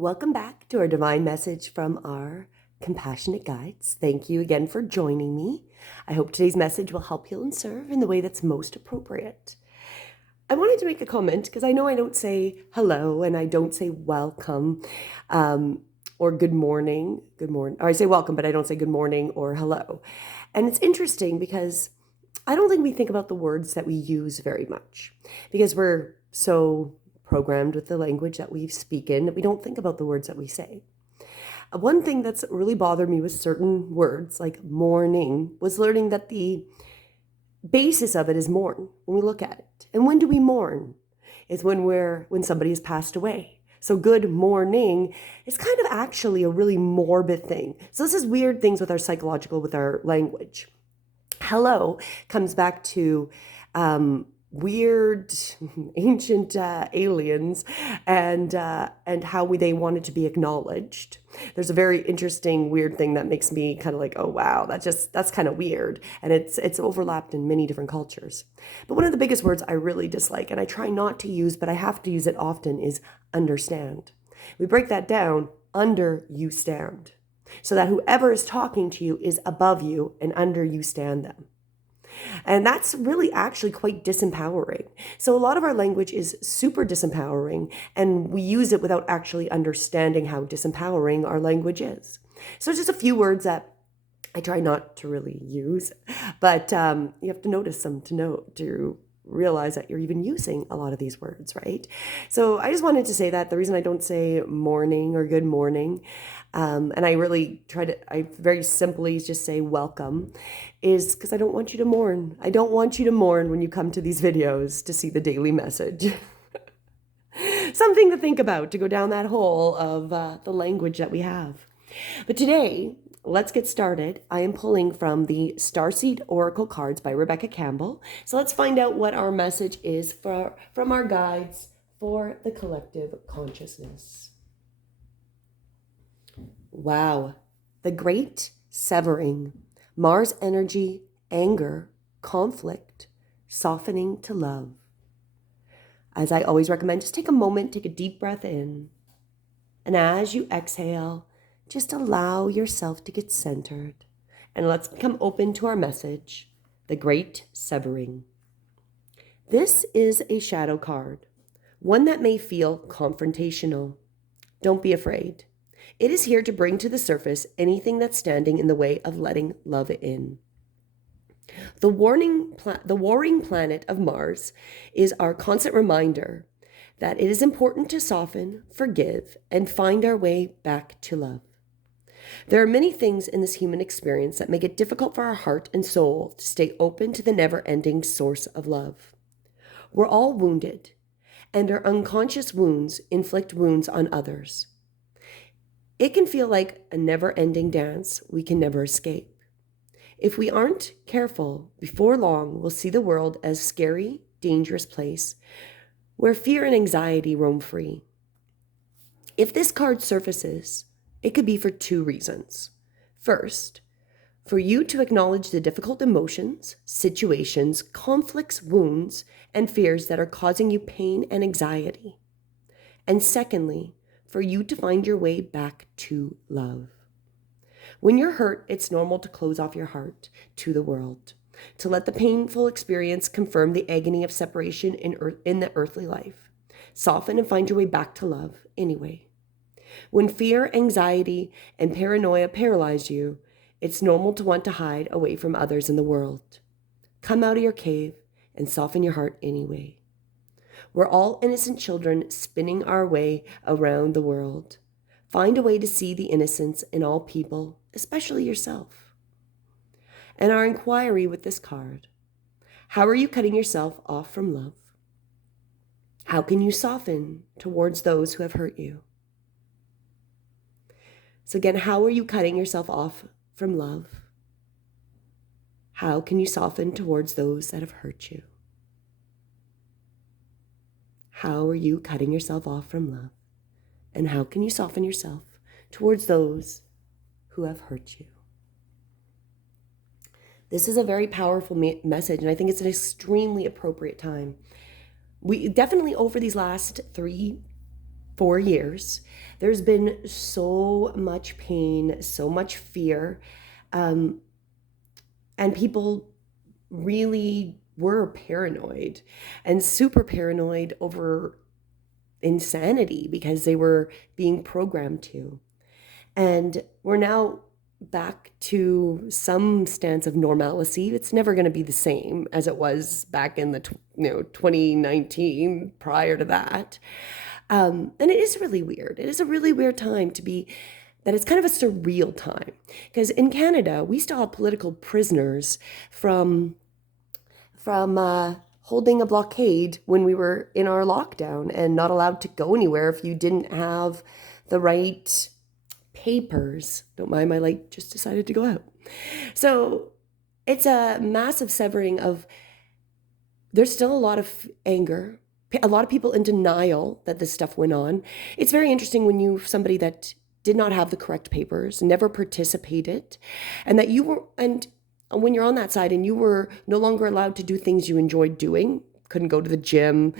Welcome back to our divine message from our compassionate guides. Thank you again for joining me. I hope today's message will help heal and serve in the way that's most appropriate. I wanted to make a comment because I know I don't say hello and I don't say welcome or good morning. Or I say welcome, but I don't say good morning or hello. And it's interesting because I don't think we think about the words that we use very much because we're so programmed with the language that we speak in that we don't think about the words that we say. One thing that's really bothered me with certain words like mourning was learning that the basis of it is mourn when we look at it. And when do we mourn? Is when somebody has passed away. So good morning is kind of actually a really morbid thing. So this is weird things with our language. Hello comes back to weird ancient aliens and how they wanted to be acknowledged. There's a very interesting weird thing that makes me kind of like, oh wow, that's kind of weird, and it's overlapped in many different cultures. But one of the biggest words I really dislike, and I try not to use, but I have to use it often, is understand. We break that down: under you stand, so that whoever is talking to you is above you and under you stand them. And that's really actually quite disempowering. So a lot of our language is super disempowering, and we use it without actually understanding how disempowering our language is. So just a few words that I try not to really use, but you have to notice them to realize that you're even using a lot of these words, right? So I just wanted to say that the reason I don't say morning or good morning, and I very simply just say welcome, is because I don't want you to mourn. I don't want you to mourn when you come to these videos to see the daily message. Something to think about, to go down that hole of the language that we have. But today, let's get started. I am pulling from the Starseed Oracle cards by Rebecca Campbell. So let's find out what our message is from our guides for the collective consciousness. Wow. The Great Severing. Mars energy, anger, conflict, softening to love. As I always recommend, just take a moment, take a deep breath in. And as you exhale, just allow yourself to get centered. And let's become open to our message, the Great Severing. This is a shadow card, one that may feel confrontational. Don't be afraid. It is here to bring to the surface anything that's standing in the way of letting love in. The warring planet of Mars is our constant reminder that it is important to soften, forgive, and find our way back to love. There are many things in this human experience that make it difficult for our heart and soul to stay open to the never-ending source of love. We're all wounded, and our unconscious wounds inflict wounds on others. It can feel like a never-ending dance we can never escape. If we aren't careful, before long, we'll see the world as a scary, dangerous place where fear and anxiety roam free. If this card surfaces, it could be for two reasons. First, for you to acknowledge the difficult emotions, situations, conflicts, wounds, and fears that are causing you pain and anxiety. And secondly, for you to find your way back to love. When you're hurt, it's normal to close off your heart to the world, to let the painful experience confirm the agony of separation in the earthly life. Soften and find your way back to love anyway. When fear, anxiety, and paranoia paralyze you, it's normal to want to hide away from others in the world. Come out of your cave and soften your heart anyway. We're all innocent children spinning our way around the world. Find a way to see the innocence in all people, especially yourself. And our inquiry with this card: how are you cutting yourself off from love? How can you soften towards those who have hurt you? So again, how are you cutting yourself off from love? How can you soften towards those that have hurt you? How are you cutting yourself off from love? And how can you soften yourself towards those who have hurt you? This is a very powerful message, and I think it's an extremely appropriate time. We definitely, over these last 3 4 years. There's been so much pain, so much fear, um, and people really were paranoid and super paranoid over insanity because they were being programmed to. And we're now back to some stance of normalcy. It's never going to be the same as it was back in the 2019 prior to that. And it is really weird. It is a really weird time to be, that it's kind of a surreal time. Because in Canada, we still have political prisoners from holding a blockade when we were in our lockdown and not allowed to go anywhere if you didn't have the right papers. Don't mind, my light just decided to go out. So it's a massive severing of, there's still a lot of anger, a lot of people in denial that this stuff went on. It's very interesting when you, somebody that did not have the correct papers, never participated, and that you were, and when you're on that side and you were no longer allowed to do things you enjoyed doing, couldn't go to the gym,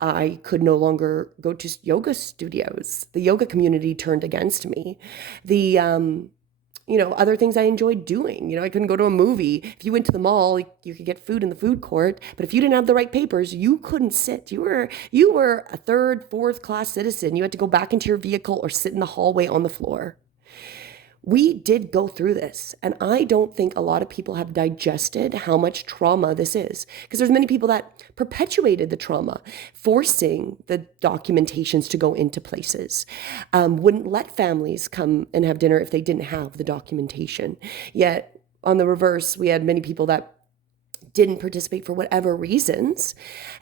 I could no longer go to yoga studios. The yoga community turned against me. The other things I enjoyed doing. I couldn't go to a movie. If you went to the mall, you could get food in the food court, but if you didn't have the right papers, you couldn't sit. You were a third, fourth class citizen. You had to go back into your vehicle or sit in the hallway on the floor. We did go through this, and I don't think a lot of people have digested how much trauma this is, because there's many people that perpetuated the trauma, forcing the documentations to go into places, wouldn't let families come and have dinner if they didn't have the documentation. Yet on the reverse, we had many people that didn't participate for whatever reasons,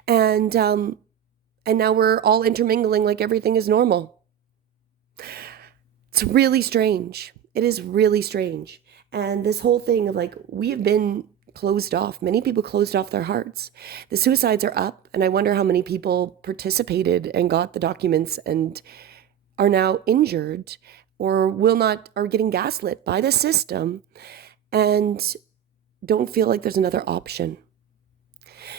and now we're all intermingling like everything is normal. It's really strange. It is really strange. And this whole thing of we have been closed off. Many people closed off their hearts. The suicides are up, and I wonder how many people participated and got the documents and are now injured or are getting gaslit by the system and don't feel like there's another option.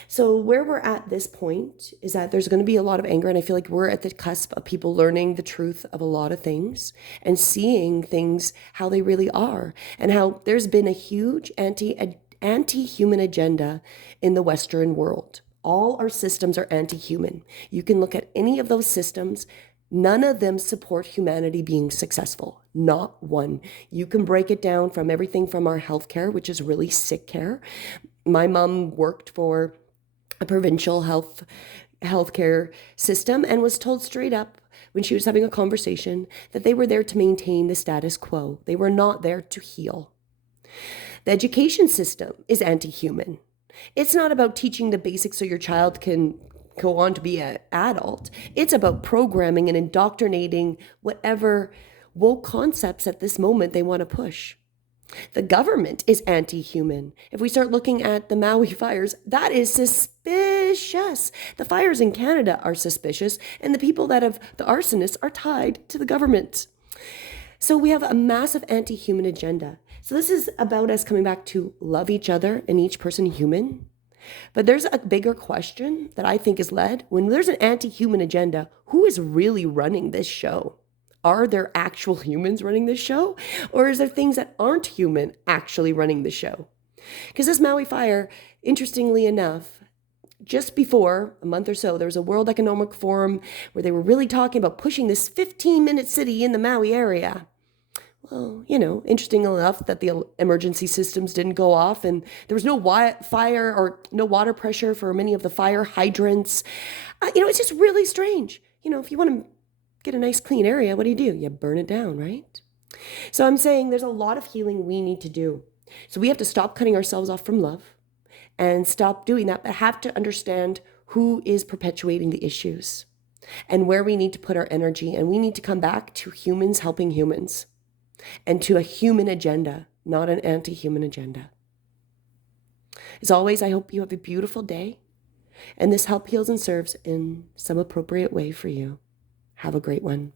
So where we're at this point is that there's going to be a lot of anger, and I feel like we're at the cusp of people learning the truth of a lot of things and seeing things how they really are, and how there's been a huge anti-human agenda in the Western world. All our systems are anti-human. You can look at any of those systems. None of them support humanity being successful. Not one. You can break it down from everything from our healthcare, which is really sick care. My mom worked for a provincial healthcare system and was told straight up when she was having a conversation that they were there to maintain the status quo. They were not there to heal. The education system is anti-human. It's not about teaching the basics so your child can go on to be an adult. It's about programming and indoctrinating whatever woke concepts at this moment they want to push. The government is anti-human. If we start looking at the Maui fires, that is suspicious. The fires in Canada are suspicious, and the people that have the arsonists are tied to the government. So we have a massive anti-human agenda. So this is about us coming back to love each other and each person human. But there's a bigger question that I think is led. When there's an anti-human agenda, who is really running this show? Are there actual humans running this show? Or is there things that aren't human actually running the show? Because this Maui fire, interestingly enough, just before a month or so, there was a World Economic Forum where they were really talking about pushing this 15-minute city in the Maui area. Well, interesting enough that the emergency systems didn't go off and there was no fire or no water pressure for many of the fire hydrants. It's just really strange. If you want to get a nice clean area, what do? You burn it down, right? So I'm saying there's a lot of healing we need to do. So we have to stop cutting ourselves off from love and stop doing that, but have to understand who is perpetuating the issues and where we need to put our energy. And we need to come back to humans helping humans and to a human agenda, not an anti-human agenda. As always, I hope you have a beautiful day and this help heals and serves in some appropriate way for you. Have a great one.